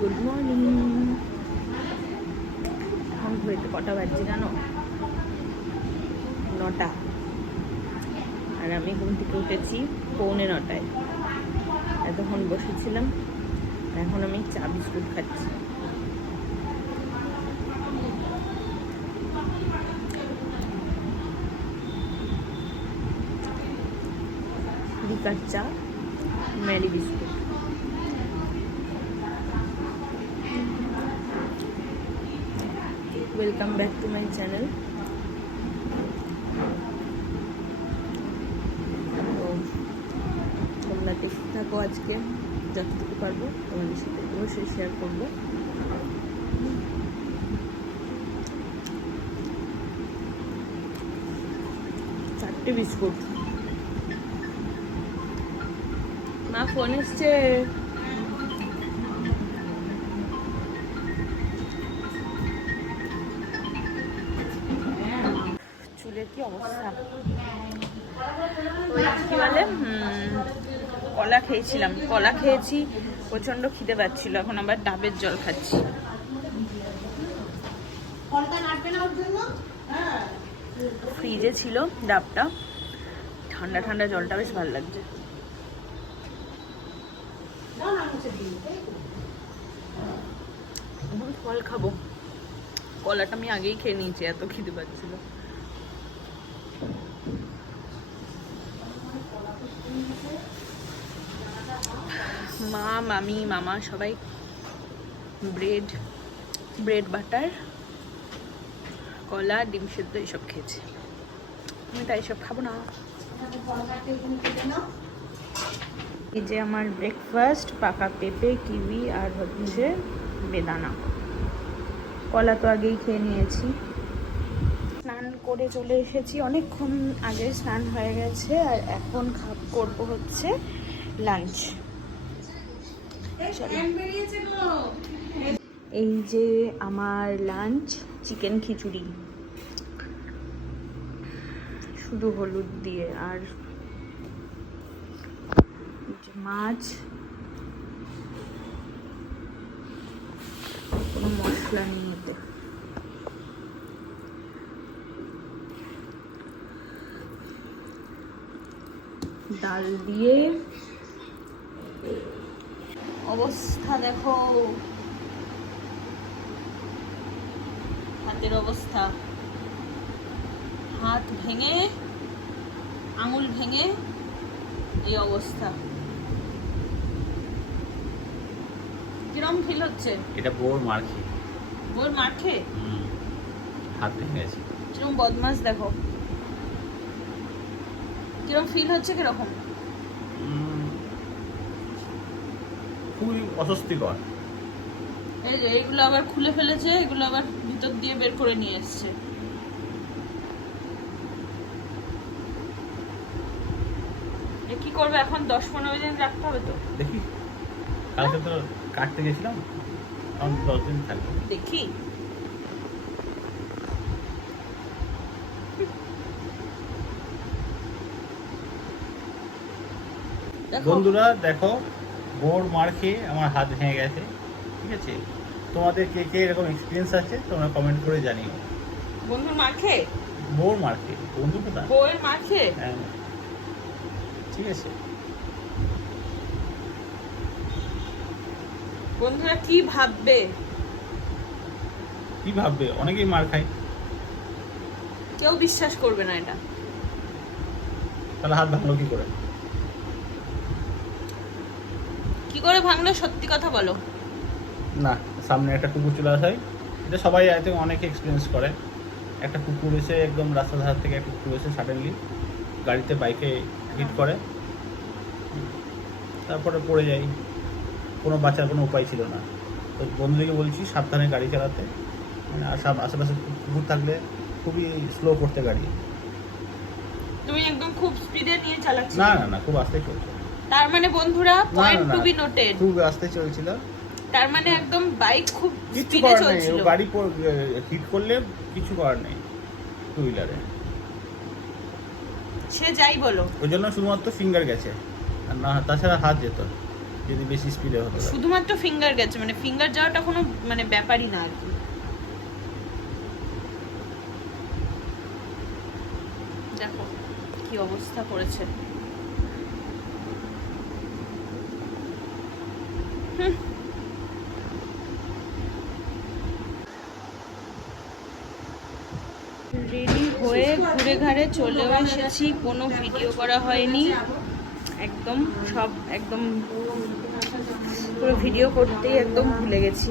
Good morning. এখন ঘুরতে কটা বাজছে জানো? 9টা। আর আমি ঘুম থেকে উঠেছি 8:45। এতক্ষণ বসেছিলাম, এখন আমি চা বিস্কুট খাচ্ছি। লিকার চা, Marie biscuit. Welcome back to my channel. তোমরা দেখতে থাকো, আজকে যতটুকু পারবো তোমাদের সাথে অবশ্যই শেয়ার করবো। চারটে বিস্কুট। মা ফোন এসছে। চুলের কি অবস্থা! ওই কি বলে, কলা খেয়েছিলাম, কলা খেয়েছি, প্রচন্ড খিদে পাচ্ছিল, এখন আবার ডাবের জল খাচ্ছি। ফ্রিজে ছিল ডাবটা, ঠান্ডা ঠান্ডা জলটা বেশ ভালো লাগছে। এখন ফল খাবো। কলাটা আমি আগেই খেয়ে নিয়েছি, এত খিদে পাচ্ছিল। মা, মামি, মামা সবাই ব্রেড বাটার, কলা, ডিম সেদ্ধ এইসব খেয়েছে। আমি তাই সব খাবো না। এই যে আমার ব্রেকফাস্ট, পাকা পেঁপে, কিউই আর হচ্ছে বেদানা। কলা তো আগেই খেয়ে নিয়েছি। স্নান করে চলে এসেছি, অনেকক্ষণ আগে স্নান হয়ে গেছে। আর এখন করবো হচ্ছে লাঞ্চ। এই যে আমার লাঞ্চ, চিকেন খিচুড়ি শুধু হলুদ দিয়ে, আর মাছ, কোনো মশলা নেই এতে। ডাল দিয়ে অবস্থা দেখো, হাতের অবস্থা, হাত ভেঙে, আঙুল ভেঙে এই অবস্থা। কিরম ফিল হচ্ছে? এটা বোর মার খেয়ে। বোর মার খেয়ে হাত ভেঙে গেছে। কিরম বদমাস দেখো, কিরম ফিল হচ্ছে, কিরকম? খুবই অস্বস্তিকর। এই যে এগুলো আবার খুলে ফেলেছে, এগুলো আবার ভিতর দিয়ে বের করে নিয়ে এসছে। কি করবে এখন? 10-15 দিন রাখতে হবে তো। দেখি, কালকে তো কাটতে গেছিলাম, এখন 10 দিন থাকবে। দেখি। বন্ধুরা দেখো, বোর মার খেয়ে আমার হাত ভেঙে গেছে, ঠিক আছে? তোমাদের কে কে এরকম এক্সপিরিয়েন্স আছে তোমরা কমেন্ট করে জানিও। বন্ধুর মার খেয়ে? বোর মার খেয়ে। বন্ধু কোথায়? বউয়ের মার খেয়ে? হ্যাঁ, ঠিক আছে। বন্ধুরা কি ভাববে? কি ভাববে? অনেকেই মার খায়। কেউ বিশ্বাস করবে না এটা। তাহলে হাত ভাঙলো কি করে? কি করে ভাঙলো? সত্যি কথা বলো। না, সামনে একটা কুকুর চলে আসায়, এটা সবাই আই থিঙ্ক অনেকে এক্সপিরিয়েন্স করে। একটা কুকুর এসে একদম রাস্তার ধার থেকে একটা কুকুর এসে সাডেনলি গাড়িতে, বাইকে হিট করে, তারপরে পড়ে যাই। কোনো বাঁচার কোনো উপায় ছিল না। তো বন্ধুদেরকে বলছি সাবধানে গাড়ি চালাতে, মানে আশেপাশে কুকুর থাকলে খুবই স্লো করতে গাড়ি। তুমি একদম খুব স্পিডে নিয়ে চালাচ্ছিলে? না না না, খুব আস্তে চলছে। তার মানে বন্ধুরা, পয়েন্ট টু বি নোটেড, খুব আস্তে চলছিল। তার মানে একদম বাইক খুব কিছু স্পিডে করার নেই, চলছিল। গাড়ি হিট করলে কিছু করার নেই টু হুইলারে। সে যাই বলো, ওই জন্য শুধুমাত্র ফিঙ্গার গেছে, আর না তাছাড়া হাত যেত। যদি বেশি স্পিডে হতো। শুধুমাত্র ফিঙ্গার গেছে, মানে ফিঙ্গার যাওয়াটা কোনো মানে ব্যাপারই না আর কি। দেখো কি অবস্থা করেছে। রেডি হয়ে ঘুরে ঘাড়ে চলেও এসেছি, কোনো ভিডিও করা হয়নি একদম, সব একদম পুরো ভিডিও করতেই একদম ভুলে গেছি।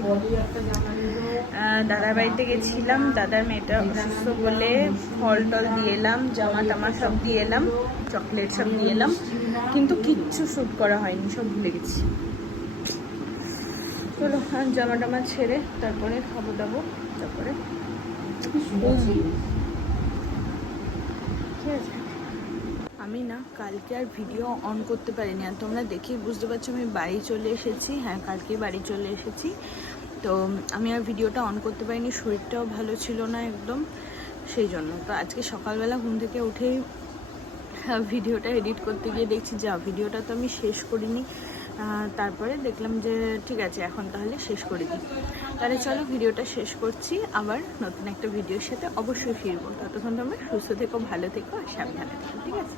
দাদার বাড়িতে গেছিলাম, দাদার মেয়েটা অসুস্থ বলে ফল টল দিয়ে এলাম, জামা টামা সব দিয়ে এলাম, চকলেট সব দিয়ে এলাম, কিন্তু কিচ্ছু শ্যুট করা হয়নি, সব ভুলে গেছি। চলো জামা টামা ছেড়ে তারপরে খাবো দাবো, তারপরে ঠিক আছে। আমি না কালকে আর ভিডিও অন করতে পারিনি, আর তোমরা দেখেই বুঝতে পারছো আমি বাড়ি চলে এসেছি। হ্যাঁ, কালকে বাড়ি চলে এসেছি, তো আমি আর ভিডিওটা অন করতে পারিনি, শরীরটাও ভালো ছিল না একদম, সেই জন্য। তো আজকে সকালবেলা ঘুম থেকে উঠেই ভিডিওটা এডিট করতে গিয়ে দেখছি যা ভিডিওটা তো আমি শেষ করিনি। তারপরে দেখলাম যে ঠিক আছে এখন তাহলে শেষ করে দিই। তাহলে চলো ভিডিওটা শেষ করছি, আবার নতুন একটা ভিডিওর সাথে অবশ্যই ফিরবো। ততক্ষণ তোমরা সুস্থ থেকো, ভালো থেকো আর সাবধানে থেকো, ঠিক আছে।